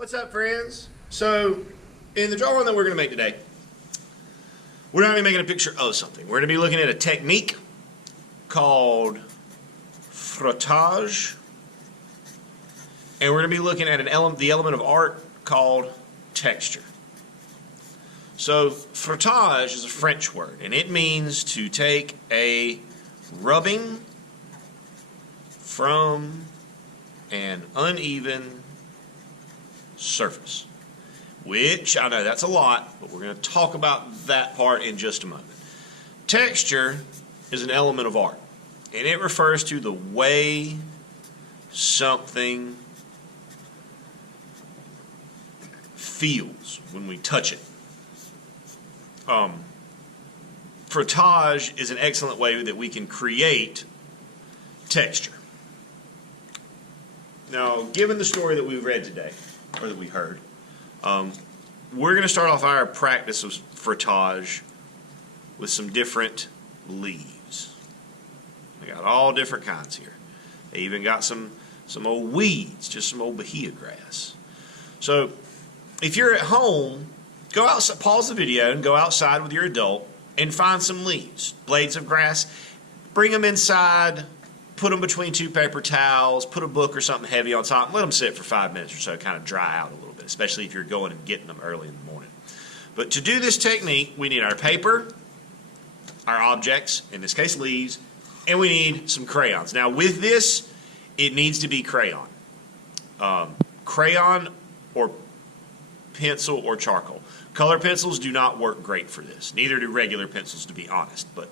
What's up, friends? So, in the drawing that we're going to make today, we're not going to be making a picture of something. We're going to be looking at a technique called frottage, and we're going to be looking at the element of art called texture. So, frottage is a French word, and it means to take a rubbing from an uneven surface, which I know that's a lot, but we're going to talk about that part in just a moment. Texture is an element of art, and it refers to the way something feels when we touch it. Frottage is an excellent way that we can create texture. Now, given the story that we've read today, or that we heard, we're going to start off our practice of frottage with some different leaves. We got all different kinds here. They even got some old weeds, just some old bahia grass. So, if you're at home, go outside, pause the video and go outside with your adult and find some leaves, blades of grass. Bring them inside, put them between two paper towels, put a book or something heavy on top, and let them sit for 5 minutes or so, kind of dry out a little bit, especially if you're going and getting them early in the morning. But to do this technique, we need our paper, our objects, in this case leaves, and we need some crayons. Now with this, it needs to be crayon. Crayon or pencil or charcoal. Color pencils do not work great for this. Neither do regular pencils, to be honest, but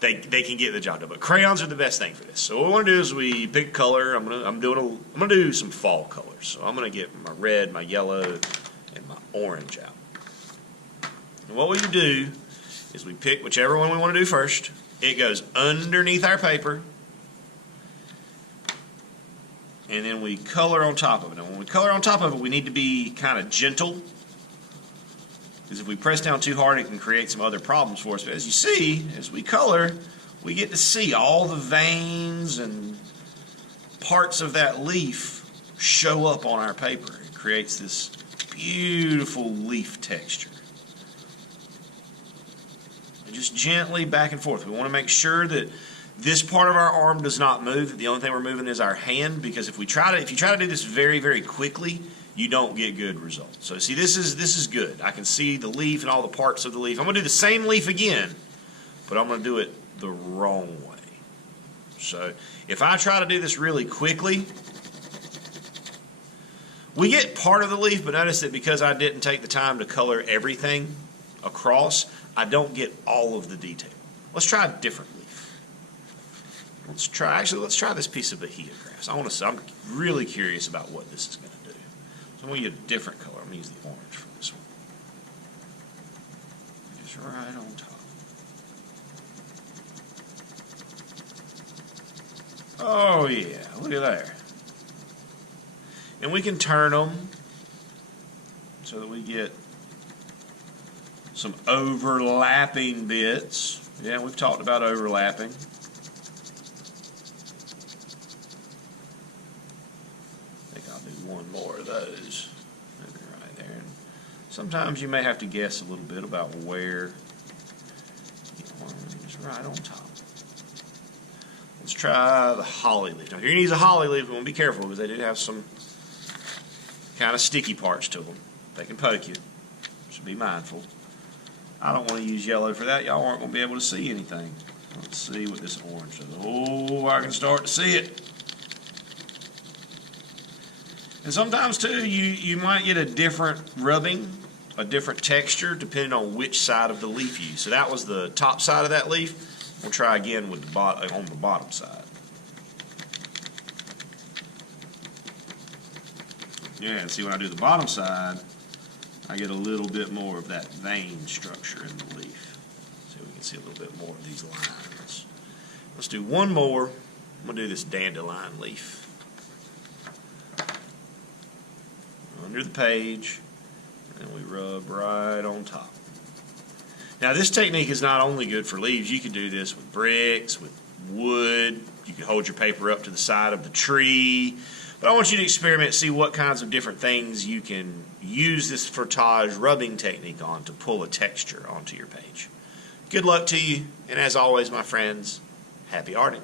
they can get the job done. But crayons are the best thing for this. So what we want to do is we pick a color. I'm gonna do some fall colors. So I'm gonna get my red, my yellow, and my orange out. And what we do is we pick whichever one we want to do first. It goes underneath our paper, and then we color on top of it. And when we color on top of it, we need to be kind of gentle, because if we press down too hard, it can create some other problems for us. But as you see, as we color, we get to see all the veins and parts of that leaf show up on our paper. It creates this beautiful leaf texture. And just gently back and forth. We want to make sure that this part of our arm does not move, that the only thing we're moving is our hand, because if you try to do this very, very quickly, you don't get good results. So see, this is good. I can see the leaf and all the parts of the leaf. I'm going to do the same leaf again, but I'm going to do it the wrong way. So if I try to do this really quickly, we get part of the leaf, but notice that because I didn't take the time to color everything across, I don't get all of the detail. Let's try a different leaf. Let's try this piece of bahia grass. I'm really curious about what this is going to do. So I'm going to get a different color. I'm going to use the orange for this one. Just right on top. Oh yeah, look at there. And we can turn them so that we get some overlapping bits. Yeah, we've talked about overlapping. One more of those. Maybe right there. And sometimes you may have to guess a little bit about where just right on top. Let's try the holly leaf. Now, if you're going to use a holly leaf, we want to be careful because they do have some kind of sticky parts to them. They can poke you, so be mindful. I don't want to use yellow for that. Y'all aren't going to be able to see anything. Let's see what this orange does. Oh, I can start to see it. And sometimes, too, you might get a different rubbing, a different texture, depending on which side of the leaf you use. So that was the top side of that leaf. We'll try again with on the bottom side. Yeah, and see when I do the bottom side, I get a little bit more of that vein structure in the leaf. So we can see a little bit more of these lines. Let's do one more. I'm going to do this dandelion leaf. Under the page, and then we rub right on top. Now this technique is not only good for leaves. You can do this with bricks, with wood. You can hold your paper up to the side of the tree. But I want you to experiment, see what kinds of different things you can use this frottage rubbing technique on to pull a texture onto your page. Good luck to you, and as always, my friends, happy arting.